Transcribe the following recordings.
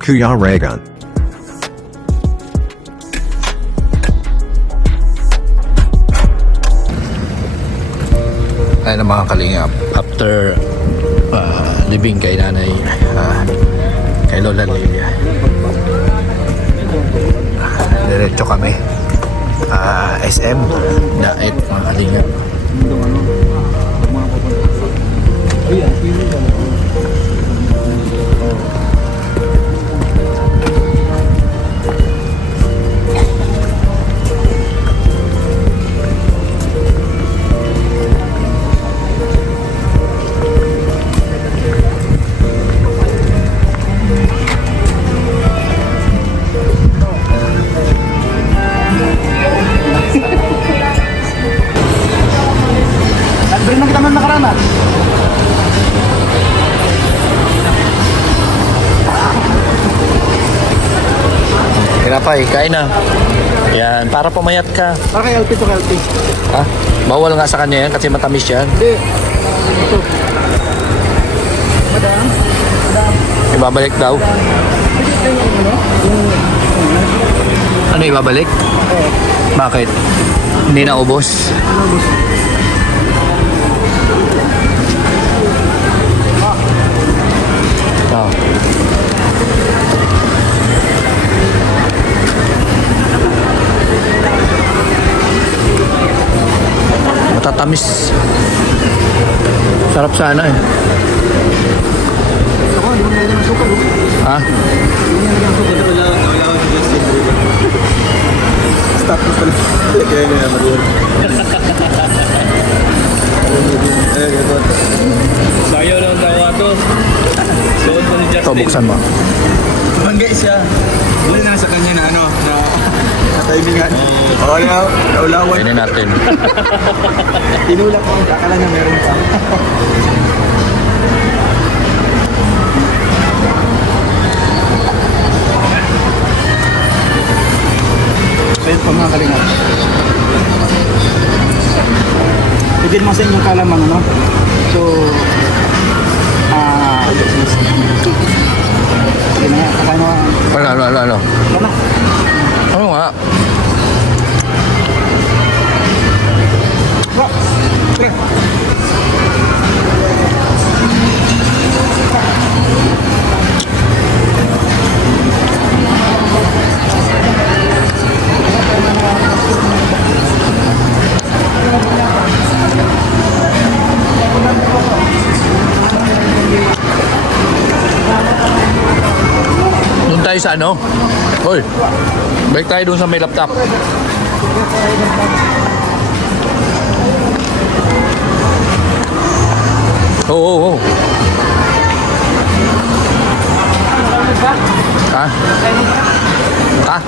Kuya Regan. Ayun ang mga kalingap. After living kay nanay, kay Lola Lilia, diretso kami SM Daet, mga kalingap. Bring na kita man nakarana. Kinapay, kain na. Yan, para pumayat ka. Para kay LP to kay LP. Ha? Bawal nga sa kanya yan kasi matamis yan. Hindi. Ito. Madam. Ibabalik daw. Ano ibabalik? Oo. Bakit? Hindi na ubos. Oh. Matatamis. Sarap sana eh. Ako, hindi mo nilagyan ng suka. Ha? Hindi niya nilagyan ng suka. Stop mo pala. Kaya nga naman. Sayo lang tawa to. Suot mo ni Ito, Justin. buksan mo. Bangga siya. Hindi na sa kanya na ano, na timingan. Oo, naulawan. Kainin natin. Tinulak ko. Akala niya meron pa. Ayun pa mga kalingap. Bigyan mo sa inyong kalamang, no? So, sige na yan. Kakain mo. Ano? Ano? Ano nga? Bro, sige. Doon tayo sa ano? Hoy, balik tayo doon sa may laptop. Oo. Ha? Ha?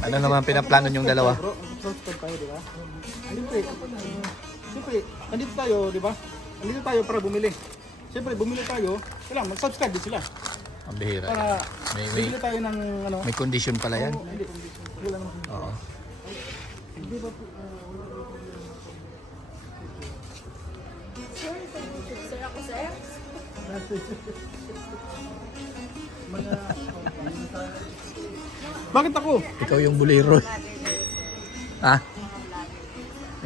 Ano naman pinaplano yung dalawa? Bro, subscribe tayo, di ba? Siyempre, nandito tayo, di ba? Nandito tayo para bumili. Siyempre, bumili tayo, kailangan mag-subscribe din sila. Ang bihira. Para bumili tayo ng ano. May condition pala yan. Oo, hindi. Wala naman. Oo. Hindi ba po? Sir, ako sir? Bakit ako? Ikaw yung bulero. Ha?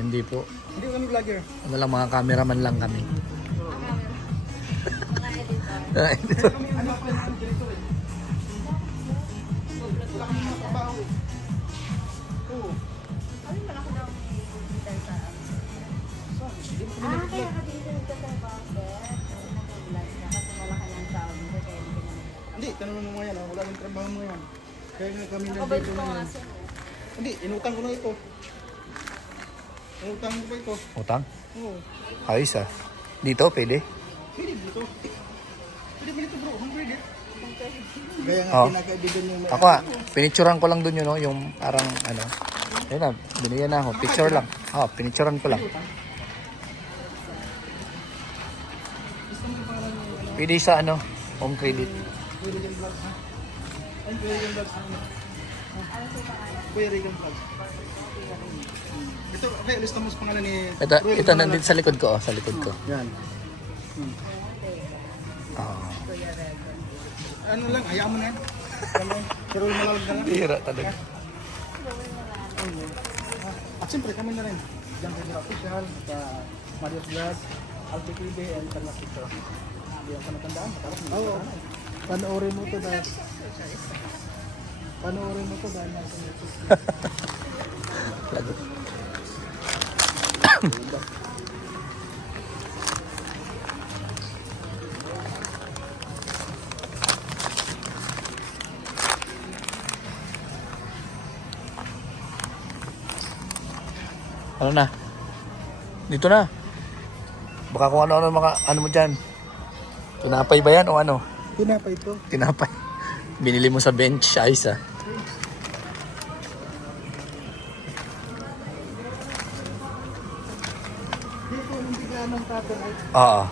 Hindi po. Hindi kami vlogger. Ano lang, mga cameraman lang kami. Kaya ka dito nagtatrabaho, sir? Kasi nag-vlog ka kasi malaki lang tao dito kaya hindi ka naman. Hindi, tanong mo nga yan. Wala nang trabaho mo yan. Kaya nga kami Nakabalik nandito ko nga ngayon. sir. Hindi, inutang ko na ito. Utang ko pa ito. Utang? Oo. Ayos ah. Dito, pwede? Pwede dito. Pwede ba dito bro? Kung pwede. Gaya nga Oo. pinakaibigan yung may... Ako pinicturan ko lang dun yun, no? Yung parang ano. Ayun na, binigyan na ako. Picture lang. Pinicturan ko lang. Pwede sa ano, home credit. Pwede yung vlog ha? Ay, pwede yung vlog ha? Pwede yung vlog. Ito, okay, lista mo sa pangalan ni... Ito nandito sa likod ko, sa likod ko. Yan. Oo. Ano lang, hayaan mo na yan. Pero malalag na lang. Bira talaga. At siyempre, kami na rin. Diyan kayo official, sa Marius Vlog, Alpi TV, and Carlos Picture. Hindi ako natandaan. Oo. Panoorin mo to dahil... Panoorin mo to dahil nasa YouTube. Lagot. Ano na? Dito na. Baka kung ano-ano mga ano mo dyan. Tinapay ba yan o ano? Tinapay ito. Tinapay. Binili mo sa bench, ayos ah. Dito, hindi ka anong tatay ay... Oo.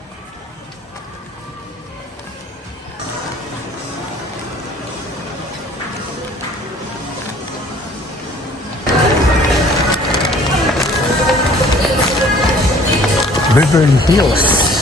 Beverly Hills.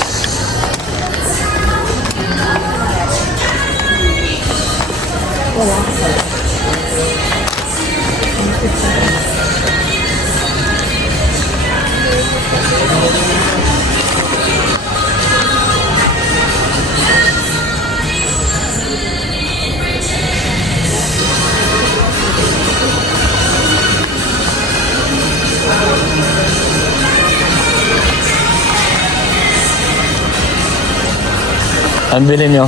Ang bilhin nyo?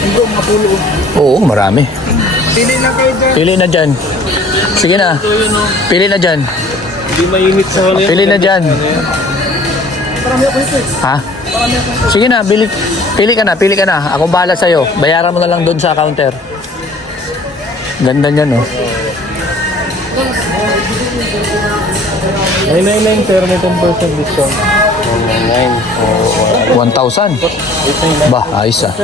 Hindi, mga pulo. Oo, marami. Pili na kayo dyan. Pili na dyan. Sige na. Ito yun, oh. Pili na dyan. Hindi mainit sa kanila. Pili na dyan. Marami ako ito eh. Ha? Sige na, pili ka na. Ako bahala sa'yo. Bayaran mo na lang doon sa counter. Ganda niyan, no? 999 pero may 10% discount. 999. 1,000. Bah, ayos ah.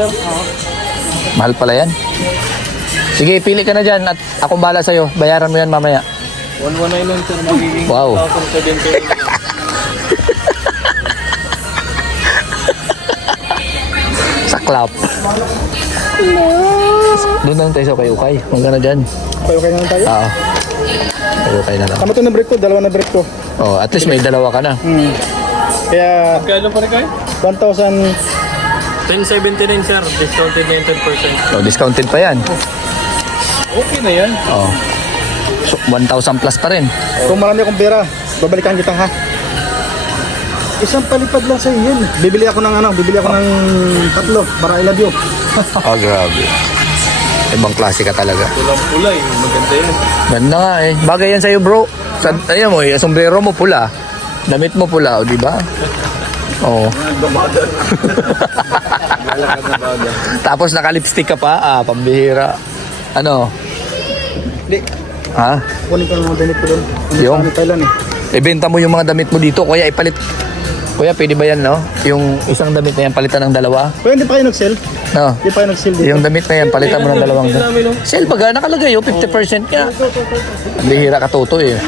Mahal pala yan. Sige, pili ka na dyan at ako bahala sa'yo. Bayaran mo yan mamaya. 119 sir, magiging Wow. 1,070. Saklap. Doon lang tayo sa Kayukay. Huwag ka na dyan. Kayo kayo na tayo. Oo. Kayukay na lang. Tama ito na break ko, dalawa na break ko. Oh, at least may dalawa ka na. Kaya Kailan pa rin kayo? 1,000. 1079 sir, discounted na yung 10%. Oh, discounted pa yan. Okay na yan. Oh. So, 1,000 plus pa rin. Kung marami akong pera, babalikan kita ha. Isang palipad lang sa yun. Bibili ako ng tatlo para I love you. Oh, grabe. Ibang klase ka talaga. Pulang pula eh, maganda yan. Ganda nga eh. Bagay yan sa'yo, bro. Ayan mo eh, sombrero mo pula. Damit mo pula, o di ba? Oo. Tapos naka-lipstick ka pa. Pambihira. Ano? Hindi, Ha? kunin ko ng mga damit ko doon. Yung? Ano Thailand eh. Ibenta mo yung mga damit mo dito. Kuya, ipalit. Kuya, pwede ba yan, no? Yung isang damit na yan, palitan ng dalawa? Kuya, hindi pa kayo nag-sell? No? Hindi pa kayo nag-sell dito? Yung damit na yan, palitan mo ng dalawang. Sale baga, nakalagay oh, 50% nga. Bihira ka toto eh.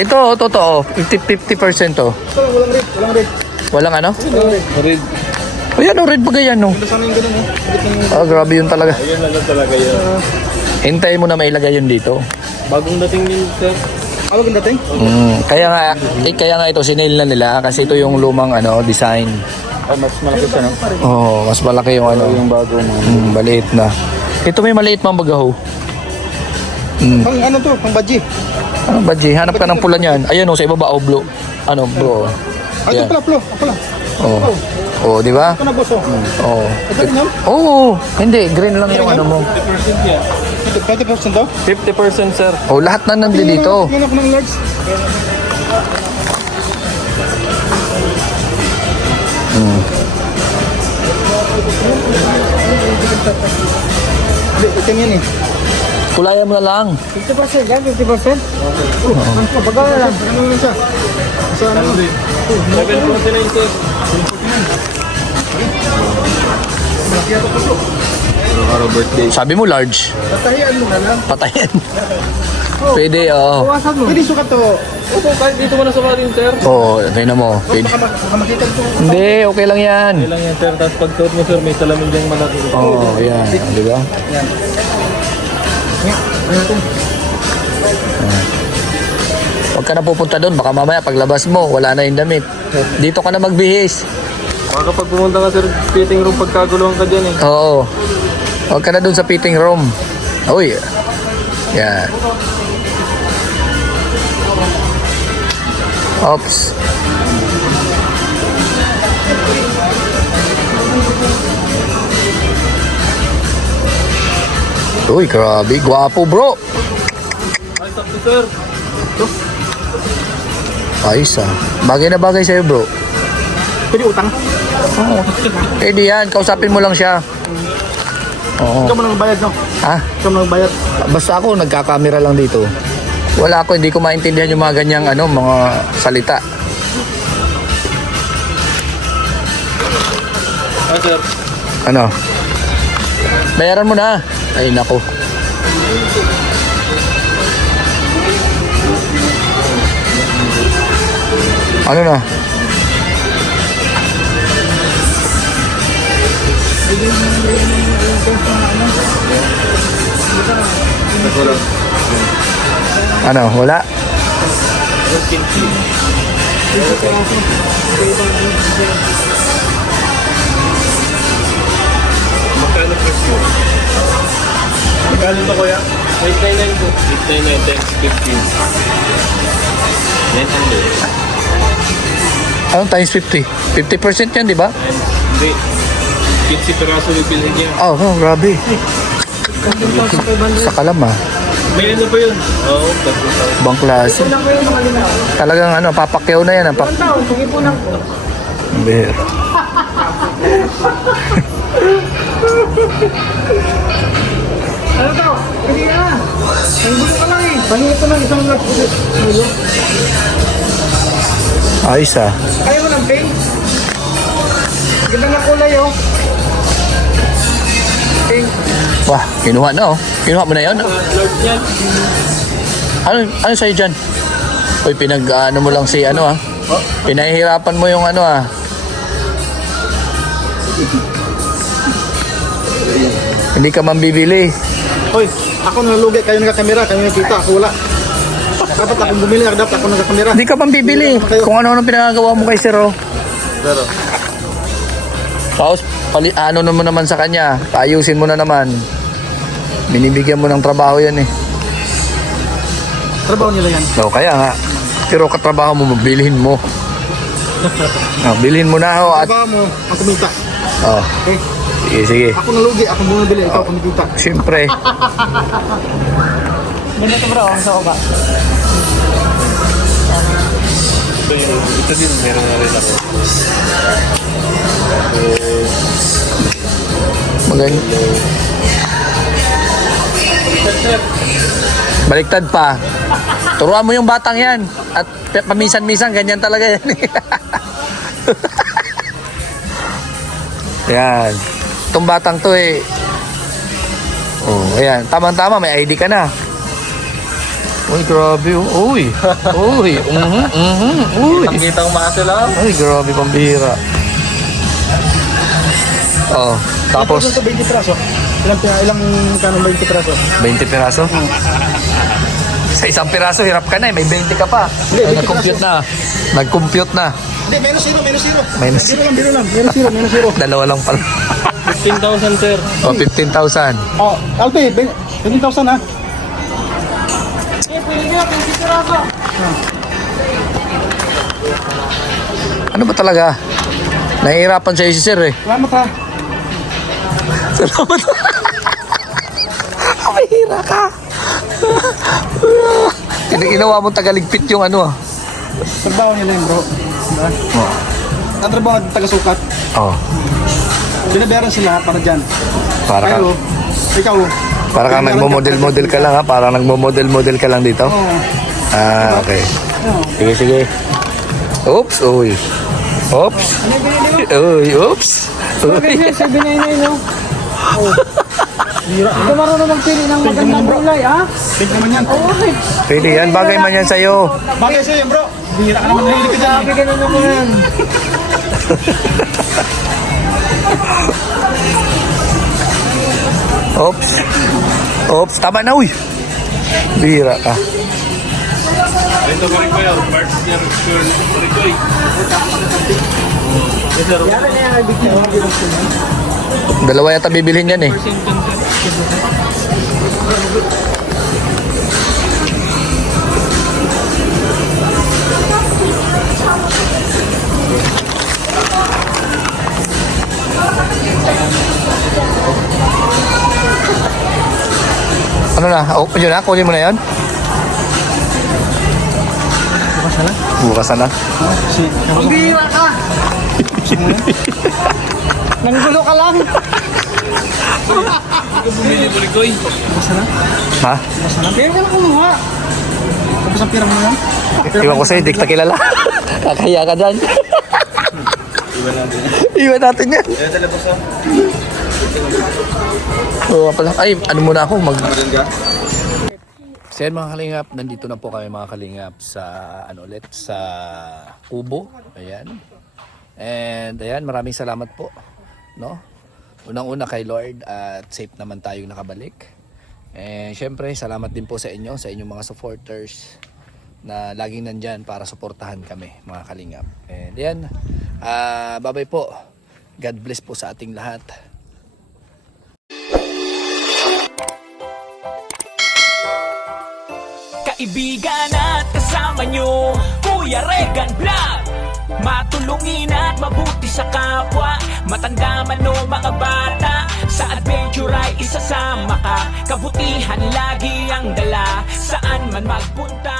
Ito, totoo. 50% to. Ito lang, walang red. Walang red. Walang ano? Walang red. Red. O yan, red baga yan, no? Ito sana yung ganun eh. Oh, grabe yun talaga. Ayan na talaga yan. Hintayin mo na mailagay yun dito. Bagong dating din sir. Ano ang dating? Kaya nga ito, sinail na nila kasi ito yung lumang ano, design. Ay, mas malaki siya no? Oh, mas malaki yung ano. Yung bago mo. Maliit na. Ito may maliit mang bagaho. Pang ano to? Pang badji. Ano ba, G? Hanap ka ng pula niyan. Ayan, oh, sa ibaba, oh, blue. Ano, bro? Ay, ito Yan. pala, plo. Ito pala. Oh. Oh, di ba? Ito na, boss. Oh. Oh. Ito rin yun? Oh, hindi. Green lang yung ano mo. 50% yan. 20% daw? 50% sir. Oh, lahat na nandito dito. Tingnan ako ng large. Hindi, itim yan eh. Kulayan mo na lang. 50% yan, 50%? Oo. Baga na lang. Ano lang siya? Sa ano? 749 sir. Araw birthday. Sabi mo large. Tatahian mo na lang. Patayin. Pwede, oo. Bawasan mo. Pwede sukat to. Opo, kahit dito mo na sukatin sir. Oo, tingnan mo. Pwede. Baka makita to. Hindi, okay lang yan. Okay lang yan sir. Tapos pag suot mo sir, may salamin diyang malaki. Oo, yan. Di ba? Huwag ka na pupunta doon. Baka mamaya paglabas mo, wala na yung damit. Dito ka na magbihis. Baka kapag pumunta ka sir, fitting room, pagkaguluhan ka dyan eh. Oo. Huwag ka na doon sa fitting room. Uy. Yan. Oops. Uy, grabe. Gwapo, bro. Ay, sakto sir. Ayos ah. Bagay na bagay sa'yo, bro. Pwede utang. Pwede yan. Kausapin mo lang siya. Oo. Ikaw mo nang bayad, no? Ha? Ikaw mo nang bayad. Basta ako, nagkakamera lang dito. Wala ako, hindi ko maintindihan yung mga ganyang mga salita. Ay sir. Ano? Bayaran mo na. Ay, nako. Ano na? Ano? Wala? Magkano first mo? Magkano ba kuya? 899 po. 899 times 15. 900. Anong times 50? 50% yan, di ba? Hindi. 15 peraso bibilhin niya. Oh, grabe. Sa kalam ah. May ano ba yun? Oo, Bang klase. Talagang papakyaw na yan. Beer. Ano to? Hindi na. Ang gusto ka lang eh. Pahingi ito ng isang lot. Ayos ah. Kaya mo ng pink? Ganda na kulay oh. Pink. Wah, kinuha na oh. Kinuha mo na yun. large yan. Ano sa'yo dyan? Uy, pinag-ano mo lang si Pinahihirapan mo yung Hindi ka man bibili. Hoy, ako nalugi. Kayo nagkakamera. Kayo nakita. Ako wala. Dapat akong bumili. Dapat ako nagkakamera. Hindi ka man bibili. Kung ano-ano pinagagawa mo kay Sir, oh. Pero, Tapos, mo naman sa kanya. Paayusin mo na naman. Binibigyan mo ng trabaho yan eh. Trabaho nila yan. No, kaya nga. Pero katrabaho mo, bilhin mo. Bilhin mo na oh. At, Trabaho mo. Ang kumita. oh. Okay? Sige, sige. Ako nalugi. Ako bumibili. Ikaw kumita. Siyempre. Ganda ito bro. Ang sa ba? ito din, meron na rin ako. Magaling. Baliktad pa. Turuan mo yung batang yan. At paminsan-minsan, ganyan talaga yan. Yan. Itong batang to eh. Oh, ayan. Tama-tama, may ID ka na. Uy, grabe oh. Uy. Uy. Uy. Kitang maasal lang. Uy, grabe pambihira. Oh, tapos Ito 20 piraso. Ilang kano 20 piraso? 20 piraso. Sa isang piraso, hirap ka na eh. May 20 ka pa. Hindi, Ay, 20 nag-compute na. Nag-compute na. Hindi, menos zero. Minus. Biro lang. Menos zero. Dalawa lang pala. 15,000 sir. O, 15,000. Oh, Alpe, 20,000 ha? Ano ba talaga? Nahihirapan sa'yo si Sir eh. Salamat ha. Salamat. Mahirap. Bira ka. Ginawa mo tagaligpit yung ano ah. Trabaho nila yun, bro. Diba? Ang trabaho ng taga-sukat. Oh. Binabayaran sila para dyan. Para ka. Pero, ikaw. Para kang nagmo-model-model ka lang ha? Parang nagmo-model-model ka lang dito? Oo. Ah, okay. Sige, sige. Oops, uy. Oops. Uy, oops. Uy. 799, no? Ito marunong magpili ng magandang kulay, ha? Pink naman yan. Oo, Pwede yan. Bagay man yan sa'yo. bagay sa'yo, bro. Bihira ka naman, nahilig ka dyan. Sabi ganun naman. Oops. Oops. Tama na, uy. Bira ka. Ito ko rin ko yun. Parts niya rin ko eh. Dalawa yata bibilhin yan eh. Ano na? Oh, yun na? Kunin mo na yan? Bukas na lang. Ang bihira ka. Nanggulo ka lang. Bumili ko rin ko eh. Basta na? Ha? Basta na? Kaya ka na kumuha. Tapos ang pirang mo yan? Iwan ko sa'yo, di kita kilala. Kakaya ka dyan. Iwan natin yan. Kaya talabas ah. Oo pala. Ay, ano muna ako So yan mga kalingap, nandito na po kami mga kalingap sa ano ulit sa Kubo. Ayan. And ayan, maraming salamat po, no? Unang-una kay Lord at safe naman tayong nakabalik. And syempre, salamat din po sa inyo, sa inyong mga supporters na laging nandyan para suportahan kami mga kalingap. And ayan, bye-bye po. God bless po sa ating lahat. Kaibigan at kasama nyo, Kuya Regan Vlog. Matulungin at mabuti sa kapwa, matanda man o mga bata. Sa adventure ay isasama ka, kabutihan lagi ang dala. Saan man magpunta